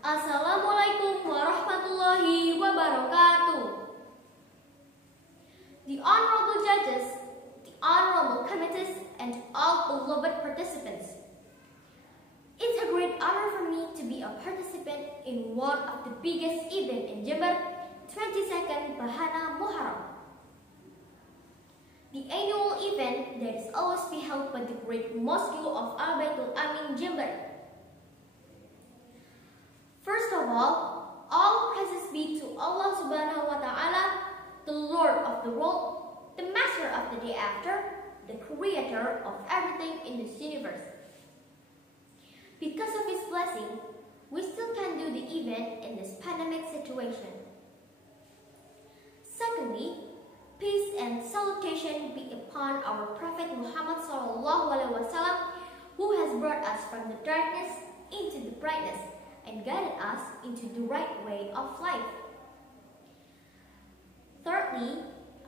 Assalamualaikum warahmatullahi wabarakatuh. The honorable judges, the honorable committees, and all beloved participants. It's a great honor for me to be a participant in one of the biggest events in JEMBER, 22nd Bahana Muharram. The annual event that is always be held by the great mosque of BAITUL AMIEN JEMBER. First of all praises be to Allah Subhanahu wa Ta'ala, the Lord of the world, the Master of the day after, the Creator of everything in this universe. Because of His blessing, we still can do the event in this pandemic situation. Secondly, peace and salutation be upon our Prophet Muhammad SAW, who has brought us from the darkness into the brightness and guided us into the right way of life. Thirdly,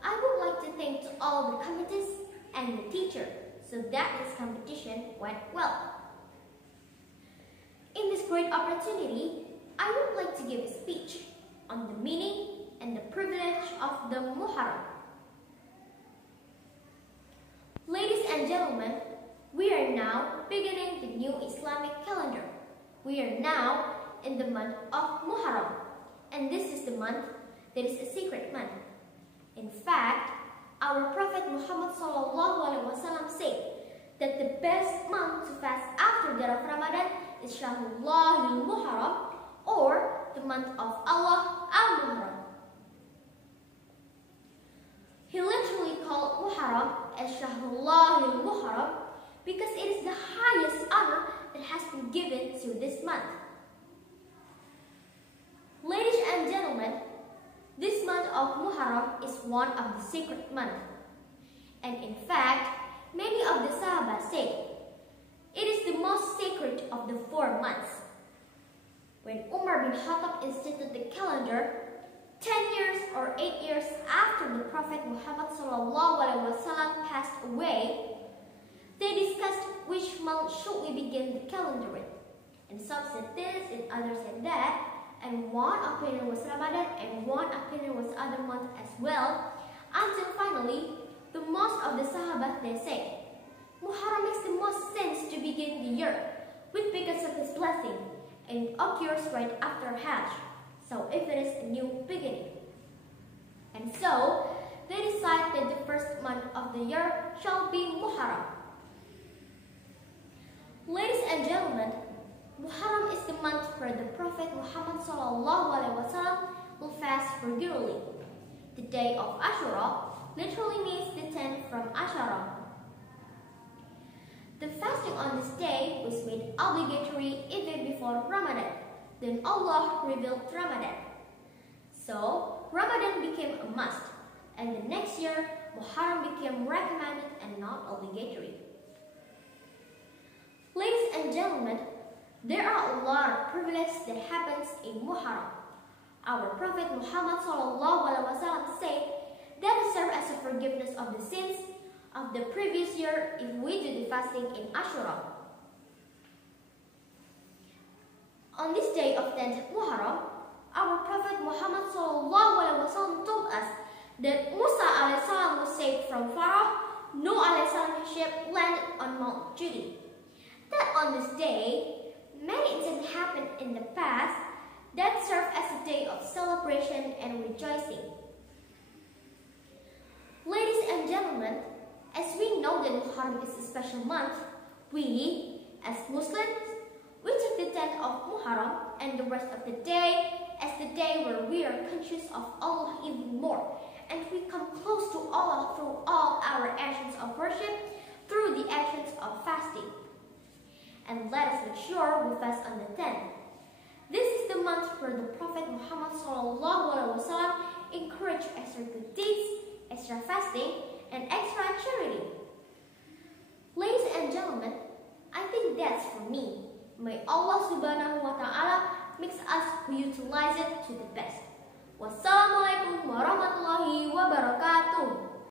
I would like to thank to all the committees and the teacher so that this competition went well. In this great opportunity, I would like to give a speech on the meaning and the privilege of the Muharram. Ladies and gentlemen, we are now beginning the new Islamic calendar. We are now in the month of Muharram, and this is the month that is a secret month. In fact, our Prophet Muhammad SAW said that the best month to fast after that of Ramadan is Shahrullahil Muharram, or the month of Allah al-Muharram. He literally called Muharram as Shahrullahil Muharram because it is the highest honor that has been given to this month. Ladies and gentlemen, this month of Muharram is one of the sacred months. And in fact, many of the Sahabas say it is the most sacred of the 4 months. When Umar bin Khattab instituted the calendar, 10 years or 8 years after the Prophet Muhammad SAW passed away, they discussed which month should we begin the calendar with. And some said this and others said that, and one opinion was Ramadan and one opinion was other month as well, until finally, the most of the Sahabat they say, Muharram makes the most sense to begin the year with because of His blessing, and it occurs right after Hajj, so if it is a new beginning. And so, they decide that the first month of the year shall be Muharram. Ladies and gentlemen, Muharram is the month where the Prophet Muhammad SAW will fast regularly. The day of Ashura literally means the 10th from Ashara. The fasting on this day was made obligatory even before Ramadan. Then Allah revealed Ramadan. So, Ramadan became a must, and the next year, Muharram became recommended and not obligatory. Ladies and gentlemen, there are a lot of privileges that happens in Muharram. Our Prophet Muhammad SAW said that it serves as a forgiveness of the sins of the previous year if we do the fasting in Ashura. On this day of 10th Muharram, our Prophet Muhammad SAW told us that Musa a.s. was saved from Pharaoh, Noah a.s. ship landed on Mount Judy. That on this day, many incidents happened in the past that serve as a day of celebration and rejoicing. Ladies and gentlemen, as we know that Muharram is a special month, we, as Muslims, we took the 10th of Muharram and the rest of the day as the day where we are conscious of Allah even more, and we come close to Allah through all our actions of worship, through the actions of fasting. And let us make sure we fast on the 10th. This is the month where the Prophet Muhammad SAW encouraged extra good deeds, extra fasting, and extra charity. Ladies and gentlemen, I think that's for me. May Allah Subhanahu wa Ta'ala makes us utilize it to the best. Wassalamualaikum warahmatullahi wabarakatuh.